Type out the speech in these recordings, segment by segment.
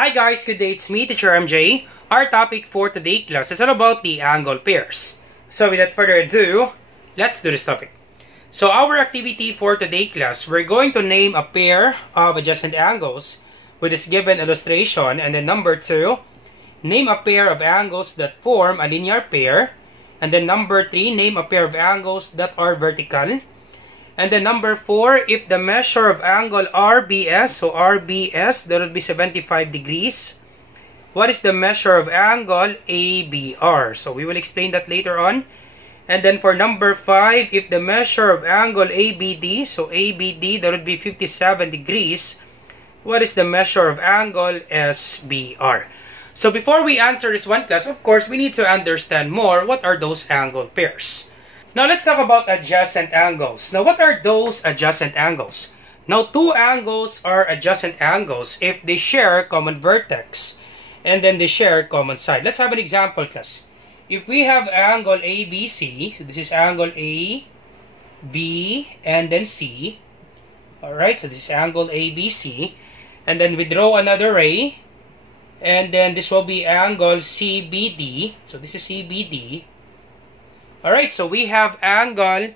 Hi guys, good day, it's me, Teacher MJ. Our topic for today class is all about the angle pairs. So without further ado, let's do this topic. So our activity for today class, we're going to name a pair of adjacent angles with this given illustration. And then number 2, name a pair of angles that form a linear pair. And then number 3, name a pair of angles that are vertical. And then number 4, if the measure of angle RBS, so RBS, that would be 75 degrees. What is the measure of angle ABR? So we will explain that later on. And then for number 5, if the measure of angle ABD, so ABD, that would be 57 degrees. What is the measure of angle SBR? So before we answer this one class, of course, we need to understand more what are those angle pairs. Now, let's talk about adjacent angles. Now, what are those adjacent angles? Now, two angles are adjacent angles if they share common vertex and then they share common side. Let's have an example, class. If we have angle ABC, so this is angle A, B, and then C. Alright, so this is angle ABC. And then we draw another ray. And then this will be angle CBD. So this is CBD. Alright, so we have angle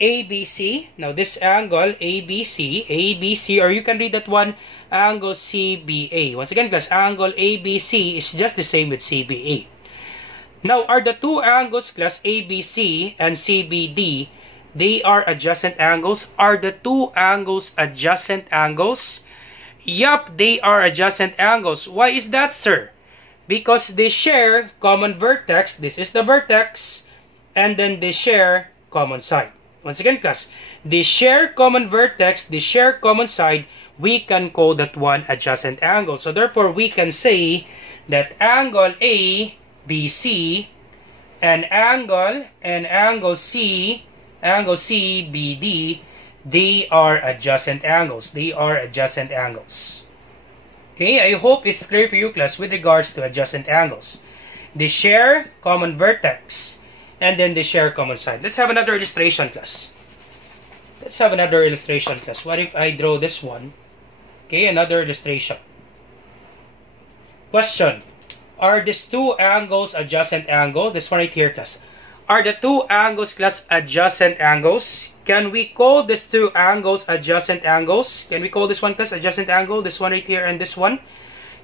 ABC. Now this angle ABC, or you can read that one, angle CBA. Once again, class, angle ABC is just the same with CBA. Now, are the two angles, class, ABC and CBD, they are adjacent angles? Are the two angles adjacent angles? Yup, they are adjacent angles. Why is that, sir? Because they share common vertex. This is the vertex. And then they share common side. Once again, class, they share common vertex, they share common side, we can call that one adjacent angle. So therefore, we can say that angle ABC and angle CBD, they are adjacent angles. They are adjacent angles. Okay, I hope it's clear for you, class, with regards to adjacent angles. They share common vertex. And then they share common side. Let's have another illustration, class. Let's have another illustration, class. What if I draw this one? Okay, another illustration. Question. Are these two angles adjacent angles? This one right here, class. Are the two angles, class, adjacent angles? Can we call these two angles adjacent angles? Can we call this one, class, adjacent angle? This one right here and this one?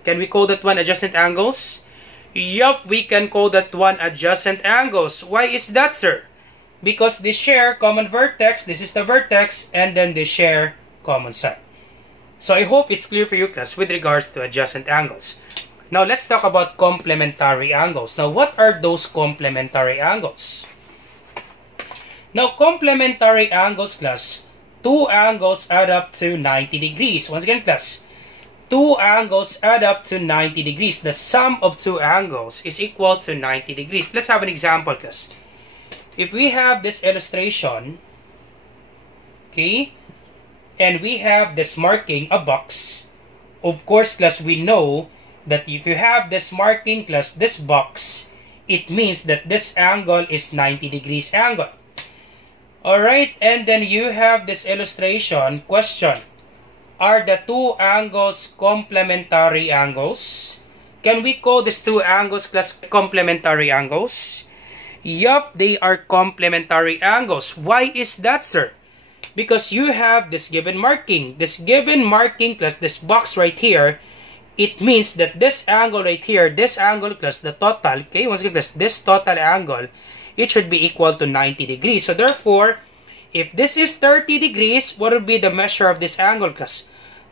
Can we call that one adjacent angles? Yup, we can call that one adjacent angles. Why is that, sir? Because they share common vertex. This is the vertex. And then they share common side. So I hope it's clear for you, class, with regards to adjacent angles. Now, let's talk about complementary angles. Now, what are those complementary angles? Now, complementary angles, class, two angles add up to 90 degrees. Once again, class, two angles add up to 90 degrees. The sum of two angles is equal to 90 degrees. Let's have an example, class. If we have this illustration, okay, and we have this marking, a box, of course, class, we know that if you have this marking, class, this box, it means that this angle is 90 degrees angle. Alright, and then you have this illustration. Question. Are the two angles complementary angles? Can we call these two angles, class, complementary angles? Yup, they are complementary angles. Why is that, sir? Because you have this given marking. This given marking, class, this box right here, it means that this angle right here, this angle, class, the total, okay, once again, class, this total angle, it should be equal to 90 degrees. So therefore, if this is 30 degrees, what would be the measure of this angle, class?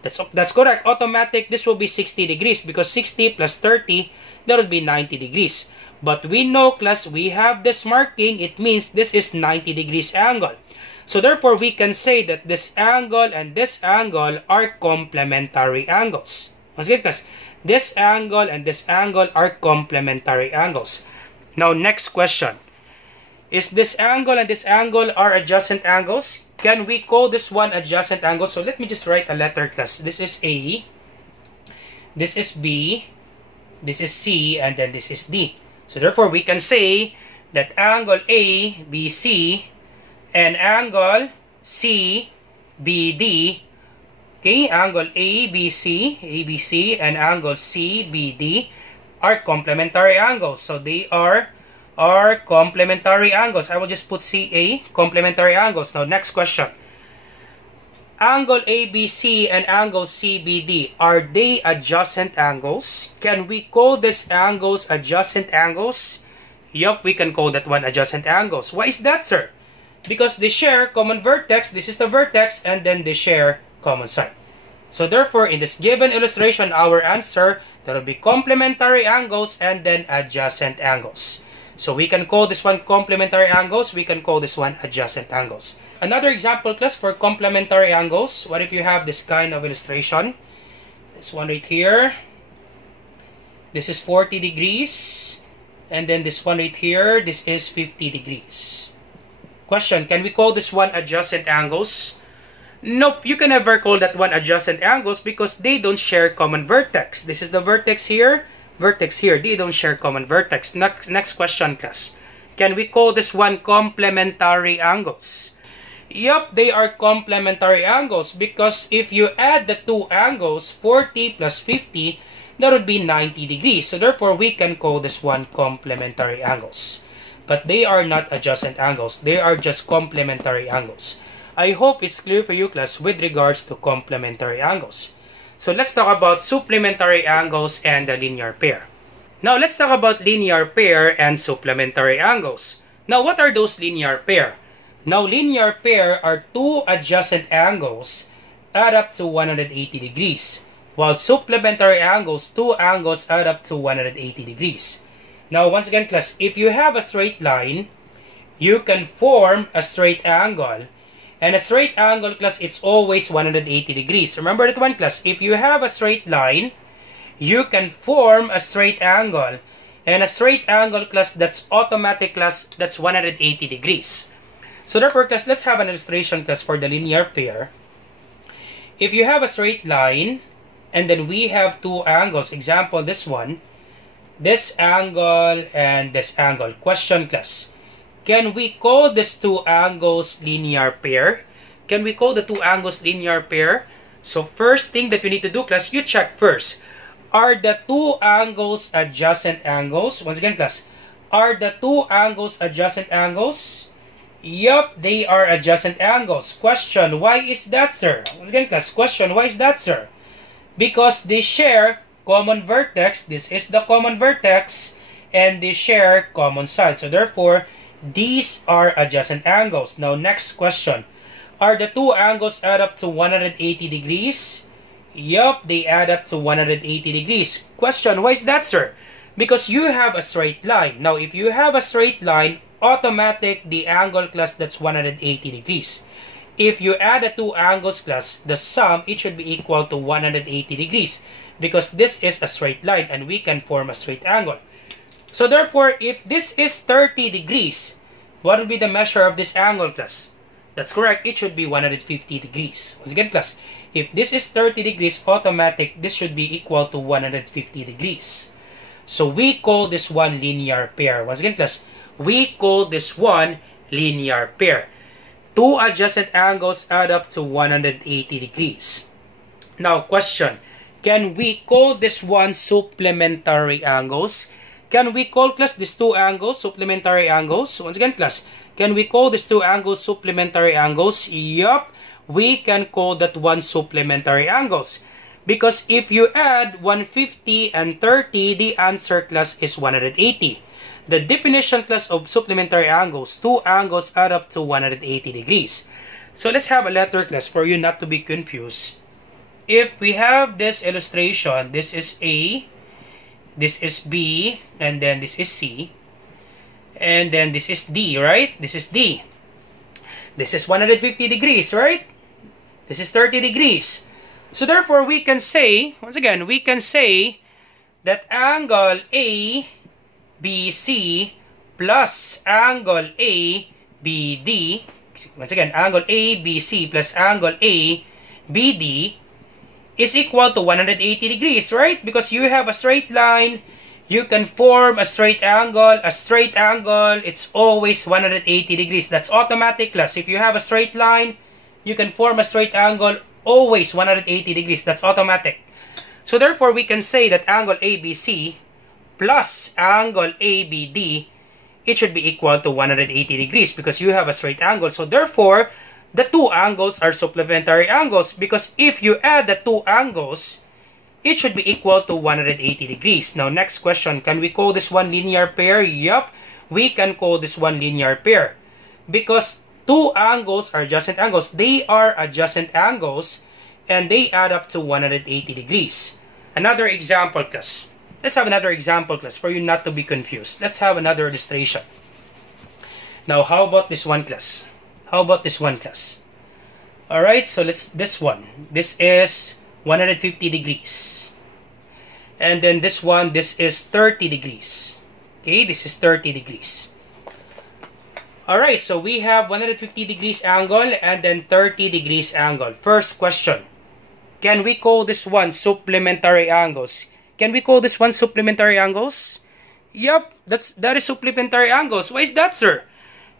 That's correct. Automatic, this will be 60 degrees because 60 plus 30, that would be 90 degrees. But we know, class, we have this marking. It means this is 90 degrees angle. So therefore, we can say that this angle and this angle are complementary angles. Once again, class, this angle and this angle are complementary angles. Now, next question. Is this angle and this angle are adjacent angles? Can we call this one adjacent angle? So let me just write a letter, class. This is A, this is B, this is C, and then this is D. So therefore, we can say that angle ABC and angle CBD Okay, angle ABC, and angle CBD are complementary angles. So they are complementary angles. I will just put CA, complementary angles. Now, next question. Angle ABC and angle CBD, are they adjacent angles? Can we call these angles adjacent angles? Yup, we can call that one adjacent angles. Why is that, sir? Because they share common vertex. This is the vertex, and then they share common side. So therefore, in this given illustration, our answer, there will be complementary angles and then adjacent angles. So we can call this one complementary angles. We can call this one adjacent angles. Another example class for complementary angles. What if you have this kind of illustration? This one right here. This is 40 degrees. And then this one right here, this is 50 degrees. Question, can we call this one adjacent angles? Nope, you can never call that one adjacent angles because they don't share common vertex. This is the vertex here, they don't share common vertex. Next question, class. Can we call this one complementary angles? Yup, they are complementary angles because if you add the two angles, 40 plus 50, that would be 90 degrees. So therefore, we can call this one complementary angles. But they are not adjacent angles. They are just complementary angles. I hope it's clear for you, class, with regards to complementary angles. So let's talk about supplementary angles and the linear pair. Now, let's talk about linear pair and supplementary angles. Now, what are those linear pair? Now, linear pair are two adjacent angles add up to 180 degrees. While supplementary angles, two angles add up to 180 degrees. Now, once again, class, if you have a straight line, you can form a straight angle. And a straight angle, class, it's always 180 degrees. Remember that one, class. If you have a straight line, you can form a straight angle. And a straight angle, class, that's automatic, class, that's 180 degrees. So therefore, class, let's have an illustration, class, for the linear pair. If you have a straight line, and then we have two angles, example, this one, this angle and this angle. Question, class. Can we call these two angles linear pair? Can we call the two angles linear pair? So first thing that we need to do, class, you check first. Are the two angles adjacent angles? Once again, class, are the two angles adjacent angles? Yup, they are adjacent angles. Question, why is that, sir? Once again, class, question, why is that, sir? Because they share common vertex. This is the common vertex, and they share common side. So therefore, these are adjacent angles. Now, next question. Are the two angles add up to 180 degrees? Yup, they add up to 180 degrees. Question, why is that, sir? Because you have a straight line. Now, if you have a straight line, automatic, the angle, class, that's 180 degrees. If you add the two angles, class, the sum, it should be equal to 180 degrees. Because this is a straight line, and we can form a straight angle. So therefore, if this is 30 degrees, what will be the measure of this angle, class? That's correct. It should be 150 degrees. Once again, class, if this is 30 degrees, automatic, this should be equal to 150 degrees. So we call this one linear pair. Once again, class, we call this one linear pair. Two adjacent angles add up to 180 degrees. Now, question, can we call this one supplementary angles? Can we call, class, these two angles supplementary angles? Once again, class, can we call these two angles supplementary angles? Yup, we can call that one supplementary angles. Because if you add 150 and 30, the answer, class, is 180. The definition, class, of supplementary angles, two angles add up to 180 degrees. So let's have a letter, class, for you not to be confused. If we have this illustration, this is A, this is B, and then this is C, and then this is D, right? This is D. This is 150 degrees, right? This is 30 degrees. So therefore, we can say, once again, we can say that angle ABC plus angle ABD, once again, angle ABC plus angle ABD is equal to 180 degrees, right? Because you have a straight line, you can form a straight angle. A straight angle, it's always 180 degrees. That's automatic, class. If you have a straight line, you can form a straight angle always 180 degrees. That's automatic. So therefore, we can say that angle ABC plus angle ABD, it should be equal to 180 degrees because you have a straight angle. So therefore, the two angles are supplementary angles because if you add the two angles, it should be equal to 180 degrees. Now, next question, can we call this one linear pair? Yup, we can call this one linear pair because two angles are adjacent angles. They are adjacent angles and they add up to 180 degrees. Another example, class. Let's have another example, class, for you not to be confused. Let's have another illustration. Now, how about this one, class? How about this one, class? Alright, so this one. This is 150 degrees. And then this one, this is 30 degrees. Okay, this is 30 degrees. Alright, so we have 150 degrees angle and then 30 degrees angle. First question. Can we call this one supplementary angles? Can we call this one supplementary angles? Yup, that is supplementary angles. Why is that, sir?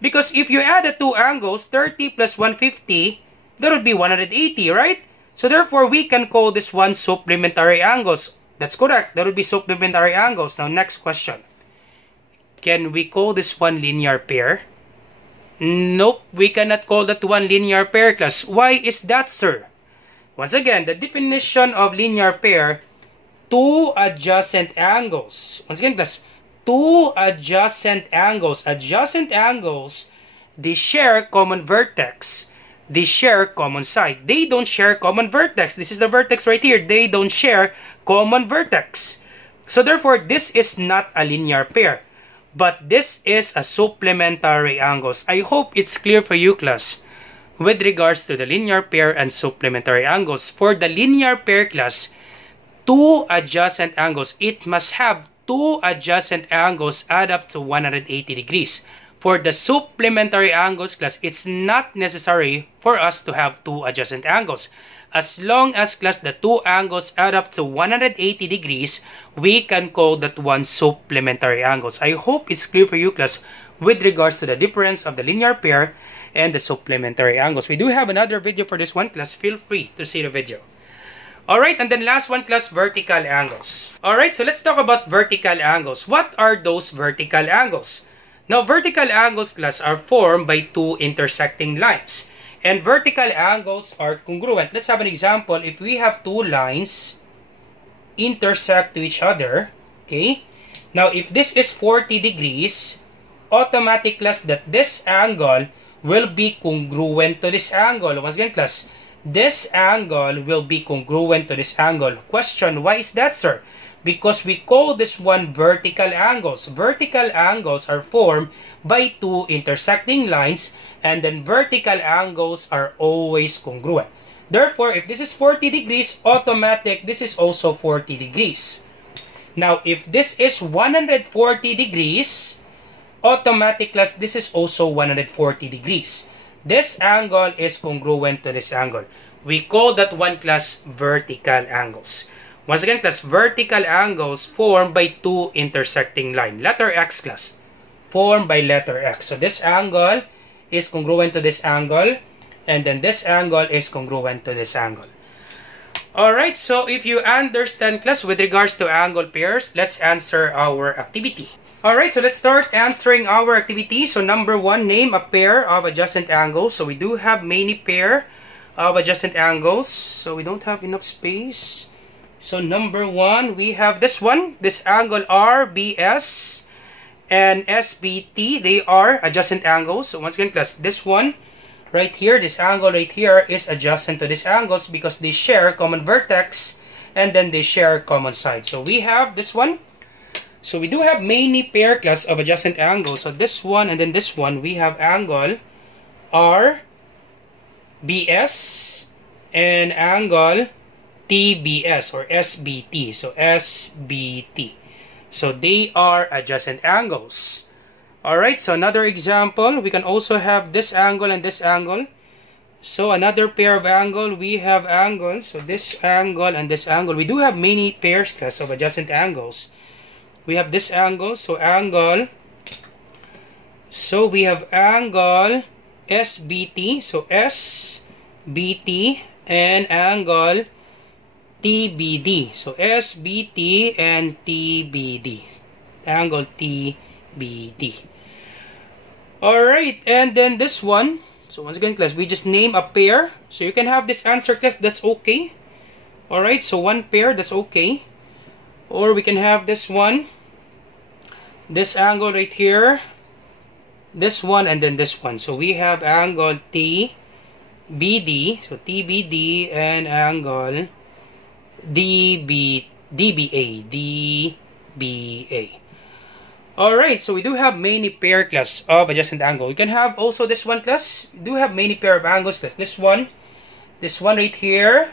Because if you add the two angles, 30 plus 150, that would be 180, right? So therefore, we can call this one supplementary angles. That's correct. That would be supplementary angles. Now, next question. Can we call this one linear pair? Nope, we cannot call that one linear pair, class. Why is that, sir? Once again, the definition of linear pair, two adjacent angles. Once again, class, two adjacent angles. Adjacent angles, they share common vertex. They share common side. They don't share common vertex. This is the vertex right here. They don't share common vertex. So therefore, this is not a linear pair. But this is a supplementary angles. I hope it's clear for you, class, with regards to the linear pair and supplementary angles. For the linear pair, class, two adjacent angles, it must have two adjacent angles add up to 180 degrees. For the supplementary angles, class, it's not necessary for us to have two adjacent angles. As long as, class, the two angles add up to 180 degrees, we can call that one supplementary angles. I hope it's clear for you, class, with regards to the difference of the linear pair and the supplementary angles. We do have another video for this one, class. Feel free to see the video. Alright, and then last one, class, vertical angles. Alright, so let's talk about vertical angles. What are those vertical angles? Now, vertical angles, class, are formed by two intersecting lines. And vertical angles are congruent. Let's have an example. If we have two lines intersect to each other, okay? Now, if this is 40 degrees, automatic, class, that this angle will be congruent to this angle. Once again, class, this angle will be congruent to this angle. Question, why is that, sir? Because we call this one vertical angles. Vertical angles are formed by two intersecting lines, and then vertical angles are always congruent. Therefore, if this is 40 degrees, automatic, this is also 40 degrees. Now, if this is 140 degrees, automatic, class, this is also 140 degrees. This angle is congruent to this angle. We call that one, class, vertical angles. Once again, class, vertical angles formed by two intersecting lines. Letter X, class, formed by letter X. So this angle is congruent to this angle, and then this angle is congruent to this angle. Alright, so if you understand, class, with regards to angle pairs, let's answer our activity. Alright, so let's start answering our activity. So number one, name a pair of adjacent angles. So we do have many pair of adjacent angles, so we don't have enough space. So number one, we have this one, this angle RBS and SBT, they are adjacent angles. So once again, class, this one right here, this angle right here is adjacent to these angles because they share common vertex and then they share common side. So we have this one. So we do have many pair, class, of adjacent angles. So this one and then this one, we have angle RBS and angle TBS or SBT. So SBT. So they are adjacent angles. Alright, so another example, we can also have this angle and this angle. So another pair of angle, we have angles. So this angle and this angle. We do have many pairs, class, of adjacent angles. We have this angle, so angle. So we have angle SBT. So SBT and angle TBD. So SBT and TBD. Angle TBD. Alright, and then this one. So once again, class, we just name a pair. So you can have this answer, class, that's okay. Alright, so one pair, that's okay. Or we can have this one. This angle right here. This one, and then this one. So we have angle TBD. So TBD and angle DBA. Alright, so we do have many pair, class, of adjacent angle. We can have also this one, class. We do have many pair of angles, class. This one right here.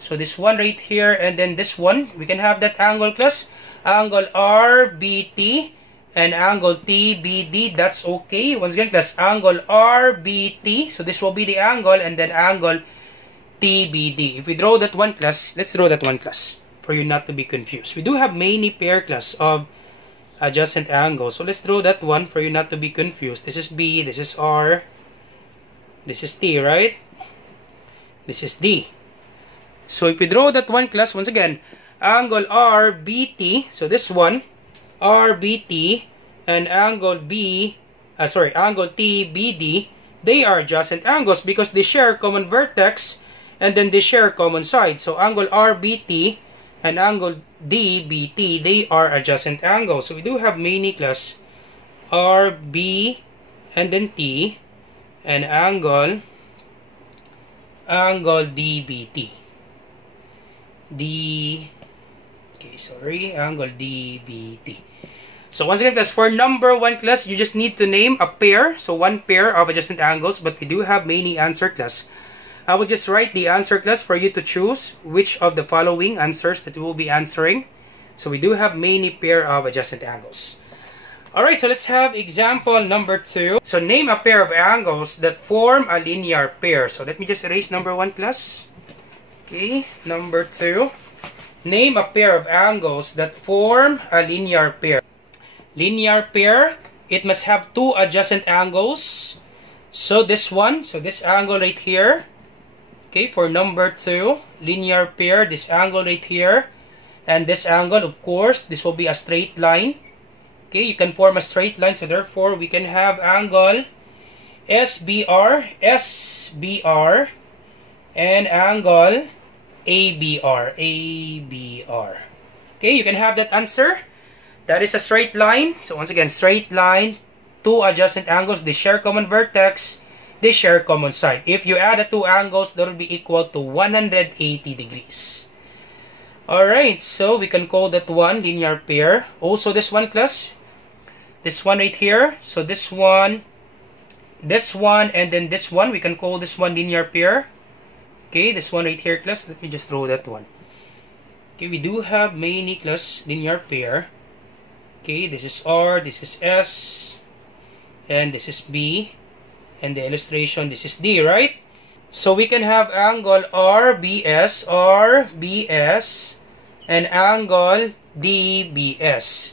So this one right here, and then this one. We can have that angle, class. Angle RBT and angle TBD. That's okay. Once again, class, angle RBT. So this will be the angle, and then angle TBD. If we draw that one, class, let's draw that one, class, for you not to be confused. We do have many pair, class, of adjacent angles. So let's draw that one for you not to be confused. This is B, this is R, this is T, right? This is D. So if we draw that one, class, once again, angle RBT, so this one, RBT, and angle angle TBD, they are adjacent angles because they share common vertex and then they share common side. So angle RBT and angle DBT, they are adjacent angles. So we do have many, class, RB and then T and angle DBT. Angle DBT. So once again, class, for number 1, class, you just need to name a pair. So one pair of adjacent angles, but we do have many answer, class. I will just write the answer, class, for you to choose which of the following answers that we will be answering. So we do have many pair of adjacent angles. Alright, so let's have example number 2. So name a pair of angles that form a linear pair. So let me just erase number 1, class. Okay, number 2. Name a pair of angles that form a linear pair. Linear pair, it must have two adjacent angles. So this one, so this angle right here. Okay, for number 2, linear pair, this angle right here, and this angle, of course, this will be a straight line. Okay, you can form a straight line, so therefore we can have angle SBR, and angle ABR. Okay, you can have that answer. That is a straight line. So once again, straight line, two adjacent angles, they share common vertex, they share common side. If you add the two angles, that will be equal to 180 degrees. Alright, so we can call that one linear pair. Also this one, class, this one right here. So this one, and then this one, we can call this one linear pair. Okay, this one right here, class, let me just draw that one. Okay, we do have many, class, linear pair. Okay, this is R, this is S, and this is B. And the illustration, this is D, right? So we can have angle RBS, and angle DBS,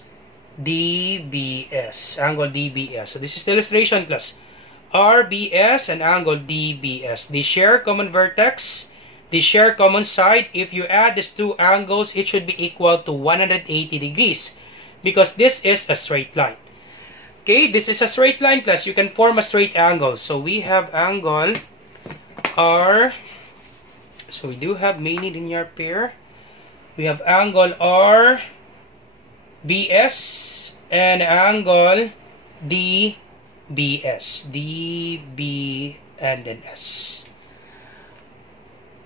angle DBS. So this is the illustration, class. RBS and angle DBS. They share common vertex, they share common side. If you add these two angles, it should be equal to 180 degrees because this is a straight line. Okay, this is a straight line, class. You can form a straight angle. So we have angle R. So we do have many linear pair. We have angle RBS and angle DBS. DB and then S.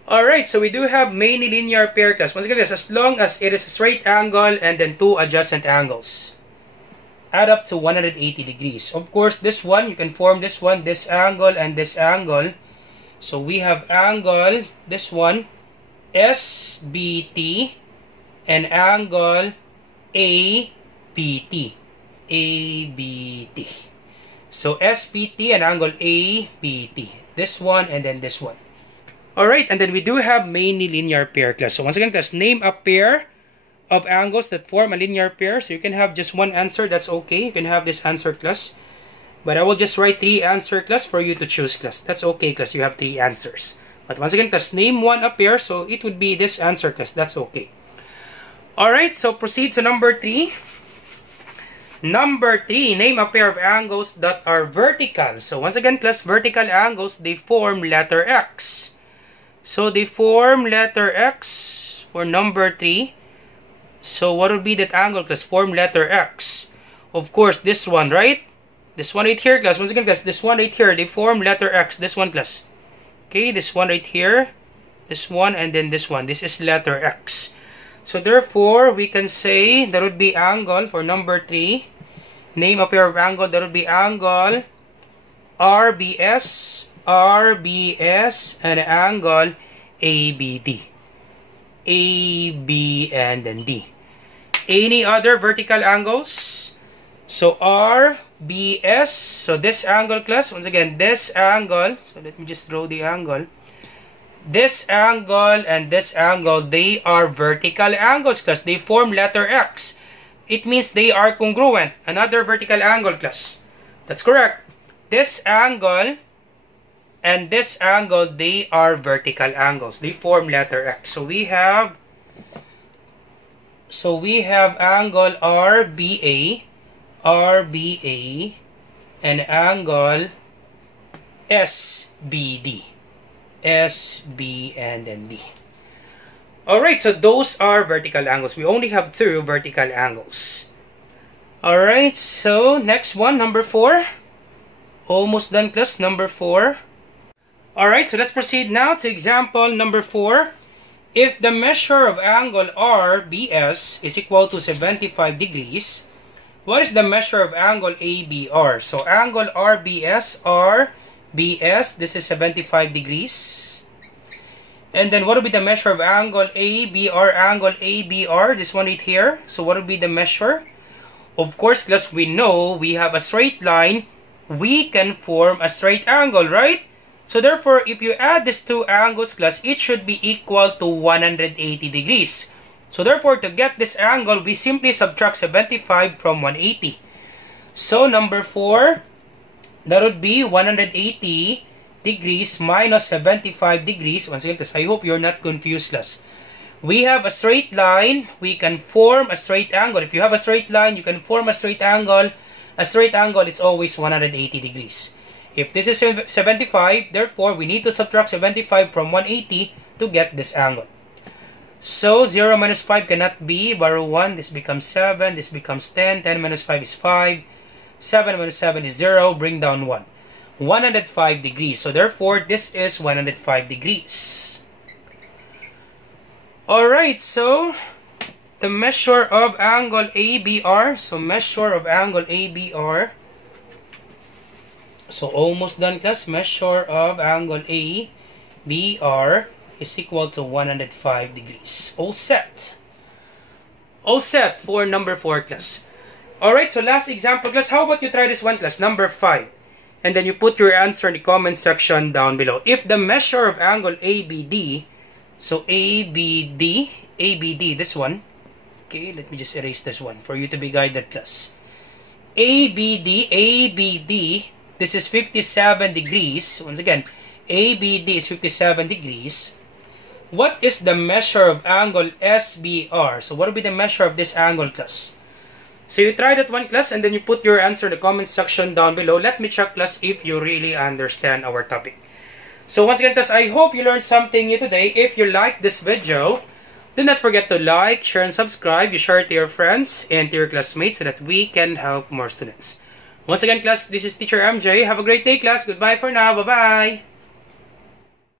Alright, so we do have many linear pair, class. Once again, as long as it is a straight angle and then two adjacent angles, add up to 180 degrees. Of course, this one, you can form this one, this angle, and this angle. So we have angle, this one, SBT, and angle ABT. So SBT and angle ABT. This one, and then this one. Alright, and then we do have many linear pair, class. So once again, class, name a pair of angles that form a linear pair. So you can have just one answer, that's okay. You can have this answer, class. But I will just write 3 answer, class, for you to choose, class. That's okay, class. You have 3 answers. But once again, class, name one a pair, so it would be this answer, class. That's okay. Alright, so proceed to number 3. Number 3, name a pair of angles that are vertical. So once again, class, vertical angles, they form letter X. So they form letter X for number 3. So what would be that angle, class? Form letter X. Of course, this one, right? This one right here, class. Once again, class, this one right here, they form letter X. This one, class. Okay, this one right here, this one, and then this one. This is letter X. So therefore, we can say that would be angle for number 3. Name a pair of angle. That would be angle RBS, RBS, and angle ABD. A, B, and then D. Any other vertical angles? So RBS. So this angle, class. Once again, this angle. So let me just draw the angle. This angle and this angle, they are vertical angles, class. They form letter X. It means they are congruent. Another vertical angle, class. That's correct. This angle and this angle, they are vertical angles. They form letter X. So we have angle RBA, RBA, and angle SBD. S, B, and then D. Alright, so those are vertical angles. We only have 2 vertical angles. Alright, so next one, number 4. Almost done, class. Number 4. Alright, so let's proceed now to example number 4. If the measure of angle RBS is equal to 75 degrees, what is the measure of angle ABR? So angle RBS, BS, this is 75 degrees. And then what would be the measure of angle ABR? Angle ABR, this one right here. So what would be the measure? Of course, class, we know we have a straight line. We can form a straight angle, right? So therefore, if you add these 2 angles, class, it should be equal to 180 degrees. So therefore, to get this angle, we simply subtract 75 from 180. So number 4, that would be 180 degrees minus 75 degrees. Once again, class, I hope you're not confused, class. We have a straight line. We can form a straight angle. If you have a straight line, you can form a straight angle. A straight angle is always 180 degrees. If this is 75, therefore, we need to subtract 75 from 180 to get this angle. So, 0 minus 5 cannot be. Borrow 1. This becomes 7. This becomes 10. 10 minus 5 is 5. 7 minus 7 is 0. Bring down 1. 105 degrees. So therefore, this is 105 degrees. Alright, so the measure of angle ABR. So measure of angle ABR. So almost done, class. Measure of angle ABR is equal to 105 degrees. All set. All set for number 4, class. Alright, so last example, class. How about you try this one, class? Number 5. And then you put your answer in the comment section down below. If the measure of angle ABD, so ABD, this one. Okay, let me just erase this one for you to be guided, class. ABD, this is 57 degrees. Once again, ABD is 57 degrees. What is the measure of angle SBR? So what will be the measure of this angle, class? So you try that one, class, and then you put your answer in the comment section down below. Let me check, class, if you really understand our topic. So once again, class, I hope you learned something new today. If you like this video, do not forget to like, share, and subscribe. You share it to your friends and to your classmates so that we can help more students. Once again, class, this is Teacher MJ. Have a great day, class. Goodbye for now. Bye-bye.